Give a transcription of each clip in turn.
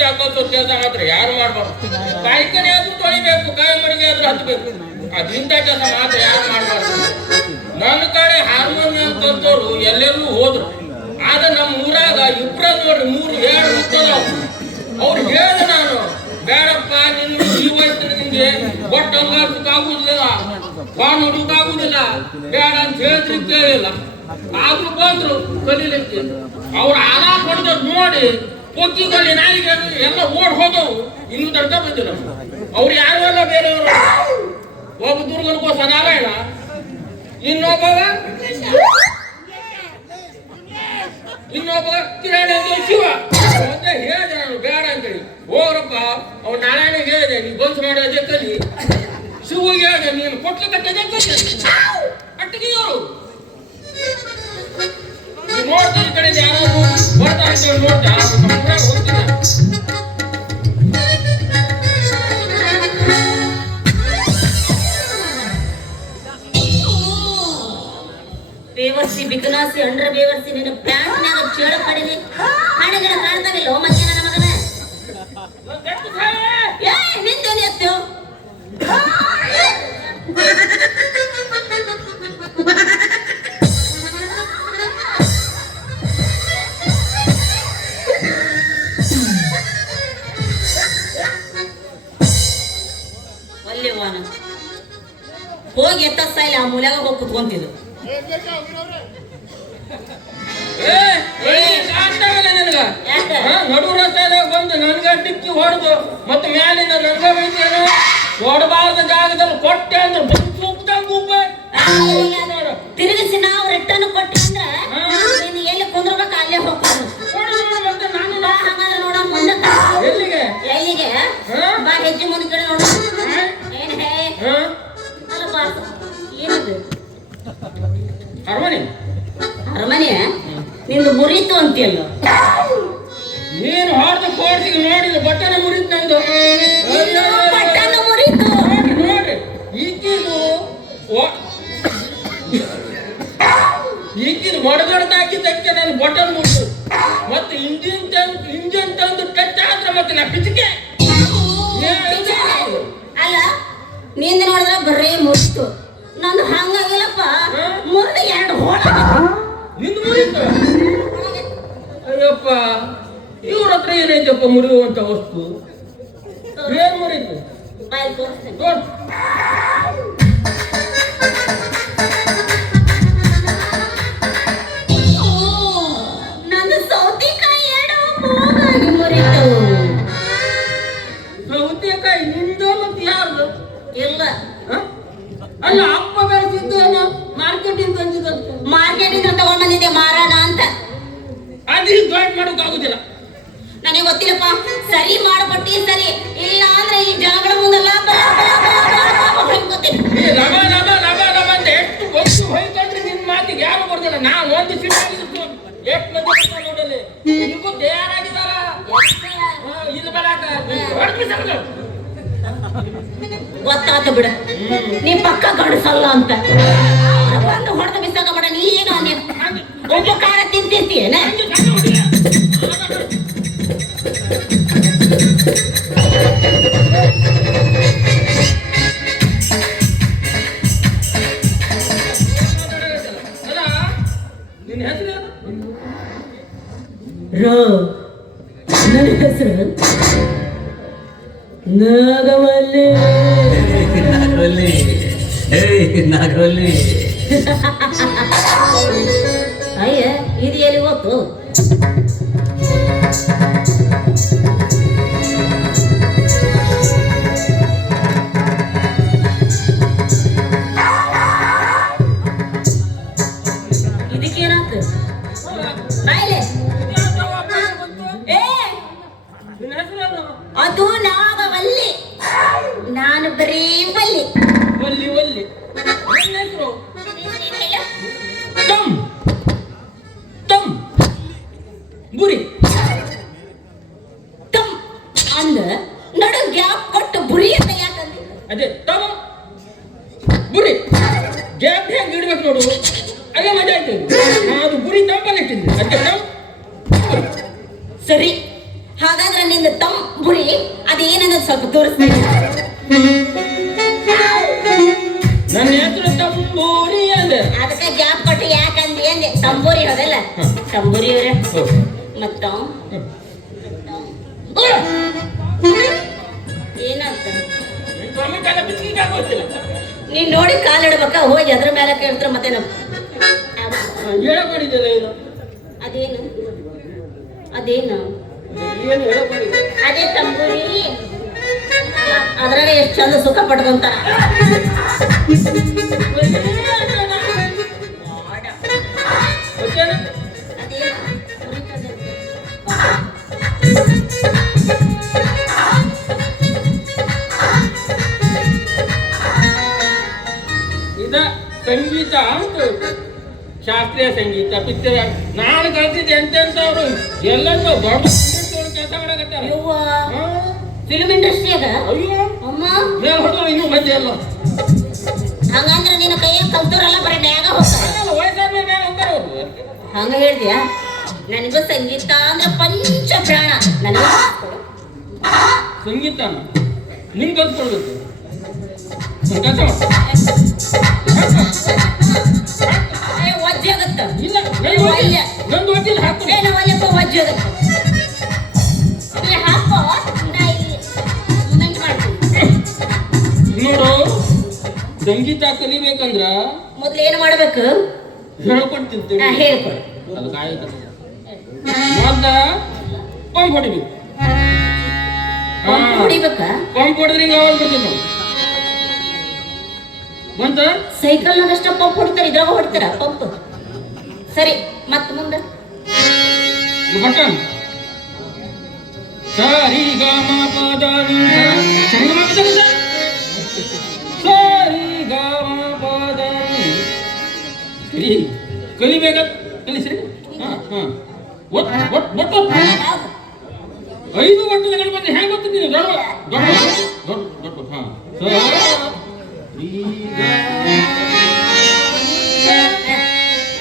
ಸಂಗೀತ ಹಾಕೋದು ಯಾರು ಮಾಡಬಾರ್ದು. ಕಾಯ್ಕನೆ ಆದ್ರೂ ತೊಳಿಬೇಕು, ಕಾಯಿ ಮಡಿಗೆ ಆದ್ರೂ ಹತ್ಬೇಕು. ಅದಿಂತ ಕೆಲಸ ಮಾತ್ರ ಯಾರು ಮಾಡಬಾರ್ದು. ನನ್ನ ಕಡೆ ಹಾರ್ಮೋನಿಯಂ ತಂದವರು ಎಲ್ಲೆಲ್ಲೂ ಹೋದ್ರು. ಆದ್ರೆ ನಮ್ಮ ಊರಾಗ ಇಬ್ಬರ ನೋಡ್ರಿ, ಮೂರು ಏಳು ಮಕ್ಕಳು ಅವ್ರು. ಹೇಳ್ದೆ ನಾನು, ಬೇಡಪ್ಪ ನಿನ್ನ ಈ ವಯಸ್ಸಿನ ನಿಂಗೆ ಒಟ್ಟು ಹಂಗಾಗುದಿಲ್ಲ ಬಾನ್ ಹುಡುಕಾಗುದಿಲ್ಲ ಬೇಡ ಅಂತ ಹೇಳಿದ್ರು ಕೇಳಿಲ್ಲ. ಆದ್ರೂ ಬಂದ್ರು ಕಲೀಲಿಕ್ಕೆ. ಅವ್ರು ಆರಾಮ್ ಪಡೆದ ನೋಡಿ ಪೊಕ್ಕಿಗಲ್ಲಿ ನಾಯಿಗೆ ಎಲ್ಲ ಓಡ್ ಹೋದವು ಇನ್ನು ತಡ್ಕ ಬಂದ ಅವ್ರು ಯಾರು ಎಲ್ಲ ಬೇರೆಯವರು? ಒಬ್ಬ ದುರ್ಗನ್ಕೋಸ ನಾರಾಯಣ. ಇನ್ನೊಬ್ಬ ಇನ್ನೊಬ್ಬ ಕಿರಾಣಿ ಶಿವ. ಅಂತ ಹೇಳಿದೆ ನಾನು, ಬೇಡ ಅಂತೇಳಿ. ಹೋಗ್ರಪ್ಪ, ಅವ್ನು ನಾರಾಯಣ ಹೇಳಿದೆ ನೀವು ಬಂದು ಮಾಡೋದೇ ಕಲಿ. ಶಿವಗೆ ಹೇಳಿದೆ, ನೀನು ಕೊಟ್ಲು ಕಟ್ಟದೆ ಕಲಿ. ಅಟ್ಟಿಗೆ ಅವರು ನೋಡ್ತೀನಿ ಕಡೆ ಯಾರು ಬೇವರ್ಸಿ ಬಿಕನಾಸಿ ಅಂಡ್ರ ಬೇವರ್ಸಿ ನಿನ್ನ ಪ್ಯಾಂಟ್ನಾಗ ಚೇಳ ಪಡಿಲಿ. ಒಲ್ಲೆವಾನ ಹೋಗಿ ಎತ್ತ ಸಾಯಿಲ್ಲ ಆ ಮೂಲ್ಯಾಗ ಹೋಗಿ ಕುತ್ಕೊಂತಿದ್ದು ನಡು ರಸ್ತೆದಾಗ ಬಂದು ನನ್ಗ ಡಿಕ್ಕಿ ಹೊಡೆದು ಮತ್ತೆ ಮ್ಯಾಲಿಂದ ನನ್ಗ ಬೈತೇನು ಹೊಡಬಾರ್ದ ಜಾಗದಲ್ಲಿ ಕೊಟ್ಟೆ ಅಂದ್ರೆ ತಿರುಗಿಸಿ ನಾವು ರಿಟರ್ನ್ ಕೊಟ್ಟಿ ಅಂದ್ರ ಅರಮನೆ. ಅರಮನೆ ನಿಂದು ಮುರಿತು ಅಂತೀಯಲ್ಲ? ನೀನು ಹಾಡ್ದು ಕೋರ್ಸಿಗೆ ನೋಡಿದ ಬಟ್ಟನ ಮುರಿತು ನಂದು. ಬಟ್ಟನ ಮುರಿತು. ನೋಡ್ರಿ. ಈಗಿದು ಈಗಿನ ಹೊಡೆದೊಡ್ದಾಗಿದ್ದಕ್ಕೆ ನಾನು ಬಟನ್ ಮುಟ್ಟು ಮತ್ತೆ ಇಂಜಿನ್ ತಂದು ಇಂಜಿನ್ ತಂದು ಟಚ್ ಆದ್ರೆ ಮತ್ತೆ ನಾ ಪಿಚ್ಕೆ ಅಲ್ಲ ನಿಂದ ನೋಡಿದ್ರೆ ಬರೀ ಮುಸ್ತು ನಂದು ಹಂಗಾಗಿಲ್ಲಪ್ಪ. ಮುರಿದ ಎರಡು ಹೋಳ ನಿಂದು ಮುರಿತು? ಅಯ್ಯಪ್ಪ ಇವ್ರ ಹತ್ರ ಏನೈತಪ್ಪ ಮುರಿಯುವಂತ ವಸ್ತು? ಏನ್ ಮುರಿತು? ಬಾಯ್ ತೋರಿಸ್ತೇನೆ. ಗೊತ್ತಾತು ಬಿಡ. ನೀ ಪಕ್ಕ ಗಂಡಸಲ್ಲ ಅಂತ. ಬಂದು ಹೊಡೆದು ಬಿಸಾಕ ಬೇಡ, ನೀ ಏನು ನೀನು ಒಬ್ಬ ಖಾರ ತಿಂತಿರ್ತೀಯೇನ. ಅಲ್ಲ ಹೆಸರು ನನ್ನ ಹೆಸರು ನಾಗವಲ್ಲಿ. ನಾಗವಲ್ಲಿ. ಏಯ್ ನಾಗವಲ್ಲಿ. ಅಯ್ಯ ಇದು ಎಲ್ಲಿ ಗೊತ್ತು ಅದೇ ತಮ ಗುರಿ ಗ್ಯಾಪ್ ಹೆಂಗ್ ಇಡ್ಬೇಕು ನೋಡು. ಅದೇ ಮಜಾ ಆಯ್ತು. ಅದು ಗುರಿ ತಂಪಲ್ಲಿ ಇಟ್ಟಿದ್ದೆ. ಅದೇ ತಮ್ ಸರಿ. ಹಾಗಾದ್ರೆ ನಿನ್ನ ತಮ್ ಬುರಿ ಅದೇನನ್ನ ಸ್ವಲ್ಪ ತೋರಿಸ್ತೀನಿ. ನನ್ನ ಹೆಸರು ತಂಬೂರಿ ಅಂದೆ. ಅದಕ್ಕೆ ಗ್ಯಾಪ್ ಕೊಟ್ಟು ಯಾಕಂದ್ರೆ ಅಂದೆ. ತಂಬೂರಿ ಹೋದಲ್ಲ. ತಂಬೂರಿ ಅವ್ರೆ? ಮತ್ತ ಏನಂತ? ನಿನ್ ಸ್ವಾಮಿ ಕಾಲ ನೋಡಿ ಕಾಲಿಡ್ಬೇಕ ಹೋಗಿ ಅದ್ರ ಮೇಲೆ ಕೇಳ್ತಾರೆ ಮತ್ತೆ ಇದು ಅದೇನು ಅದೇನು ಅದೇ ತಂಬೂರಿ ಅದ್ರಾಗ ಎಷ್ಟು ಚಂದ ಸುಖ ಪಡ್ಕೊಂತಾರ ಸಂಗೀತ ಅಂತ ಶಾಸ್ತ್ರೀಯ ಸಂಗೀತ ಪಿಕ್ಚರ್ ನಾನು ಕಲ್ತಿದ್ದೆ ಎಂತೆಂತವ್ರು ಎಲ್ಲರೂ ದೊಡ್ಡ ಕೆಲಸ ಮಾಡಕತ್ತಾರ. ಫಿಲ್ಮ್ ಇಂಡಸ್ಟ್ರಿಯಾಗ ಅಯ್ಯೋ. ಅಮ್ಮ. ಮೇಲ್ ಹೊಡೆದ್ರು ಇನ್ನೂ ಅಲ್ಲ. ಹಂಗಂದ್ರೆ ನಿನ್ನ ಕೈಯಾಗ ಕಲ್ತವ್ರೆಲ್ಲ ಬರೀ ಬ್ಯಾಗ ಹೋಗ್ತಾರೆ ವಯಸ್ಸಾದ ಮೇಲೆ ಅಂತಾರ ಅವ್ರು. ಹಂಗ ಹೇಳ್ದ್ಯಾ ನನಗೂ ಸಂಗೀತ ಅಂದ್ರೆ ಪಂಚ ಪ್ರಾಣ. ನನಗೆ. ಸಂಗೀತ ನಿಂಗೆ ಕಲ್ತ್ಕೊಳ್ಬೇಕು ಕೆಲಸ ಮಾಡು. ನೋಡು ಸಂಗೀತ ಕಲಿಬೇಕಂದ್ರ ಮೊದ್ಲು ಏನು ಮಾಡ್ಬೇಕು? ಹೇಳ್ಕೊಡ್ತೀನಿ ಹೇಳ್ಕೊಡು. ಮೊದ್ಲ ಪಂಪ್ ಹೊಡಿಬೇಕು. ಪಂಪ್ ಹೊಡಿಬೇಕಾ? ಪಂಪ್ ಹೊಡೆದ್ರೆ ಹಿಂಗೆ ಆವಾಜ್ ಬರ್ತದೆ ನೋಡಿ ಸೈಕಲ್ನ ಸೈಕಲ್ನಾಗಷ್ಟ ಪಂಪ್ ಹೊಡಿತಾರೆ? ಇದ್ರಾಗ ಹೊಡಿತಾರ? ಪಂಪ್ ಸರಿ ಮತ್ ಮುಂದೆ? ಬಟನ್. ಸರಿ ಗ ಮ ಪ ದ ನಿ ಸರಿ ಗ ಮ ಪ ದ ಸರಿ ಗ ಮ ಪ ದ ನಿ ಸರಿ ಕಲಿಬೇಕ? ಕಲಿಸ್ರಿ ಹಾ ಹಾ. ಒಟ್ ಒಟ್ ಒಟ್? ಐದು ಒಟ್ಟುಗಳು ಬಂದು. ಹೆಂಗ್ ಗೊತ್ತಿದ್ದೀನಿ ದೊಡ್ಡ ದೊಡ್ಡ ದೊಡ್ಡ ದೊಡ್ಡ ಹಾ. ಸರಿ.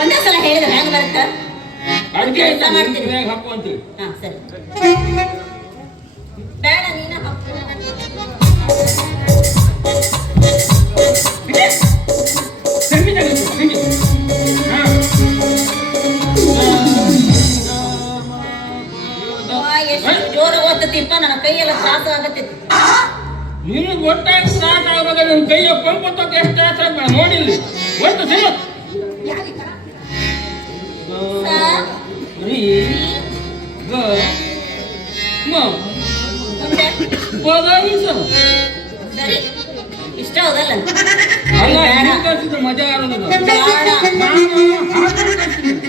ಒಂದೇ ಸಲ ಆಯ್ತಾ ಅದಕ್ಕೆ ಎಲ್ಲ ಮಾಡ್ತೀನಿ. ಮನ್ಯಾಗ ಹಾಕು ಅಂತೀವಿ ಹಾ ಸರಿ. ಬೇಡ ನೀನ ಹಾಕು. ಎಷ್ಟು ಜೋರ ಓದ್ತತಿಪ್ಪ ನನ್ನ ಕೈಯೆಲ್ಲ ತ್ರಾಸ ಆಗತ್ತೆ. ನಿಮ್ಗೆ ಒಟ್ಟಾಗಿ ಸ್ಟಾರ್ಟ್ ನನ್ನ ಕೈಯ ಪಂಪ್ ಹೊತ್ತಕ್ಕೆ ಎಷ್ಟು ಆತ ಆಗ್ಬೇಡ ನೋಡಿಲ್ಲಿ. ರೀ ಗ ಮ ಸರಿ. ಇಷ್ಟ ಹೌದಲ್ಲ? ಅಲ್ಲ ಕಲ್ಸಿದ್ರೆ ಮಜಾ ಕಲ್ಸ್ತೀನಿ.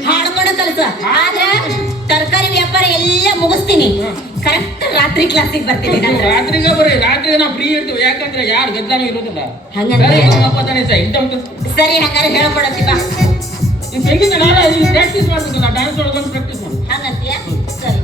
ಹಾಡ್ಕೊಂಡ ಕಲ್ಸ ಆದ್ರೆ ತರಕಾರಿ ವ್ಯಾಪಾರ ಎಲ್ಲ ಮುಗಿಸ್ತೀನಿ. ಕರೆಕ್ಟ್ ರಾತ್ರಿ ಕ್ಲಾಸಿಗೆ ಬರ್ತೀನಿ ನಾನು ಬರ್ರಿ ರಾತ್ರಿ ನಾವು ಫ್ರೀ ಇರ್ತೀವಿ. ಯಾಕಂದ್ರೆ ಯಾರು ಗದ್ದಲೂ ಇರೋದಿಲ್ಲ. ಹಂಗಂದ್ರೆ? ಸರಿ ಹಂಗಾರೆ ಹೇಳ್ಕೊಡತ್ತಿ ಬಾ ನೀವು ಬೇಕಿದ್ರೆ ನಾಳೆ ನೀವು ಪ್ರಾಕ್ಟೀಸ್ ಮಾಡ್ಬೇಕಲ್ಲ ಡ್ಯಾನ್ಸ್ ಒಳಗೊಂಡು ಪ್ರಾಕ್ಟೀಸ್ ಮಾಡಿ. ಹಂಗಂತೀಯ? ಸರಿ.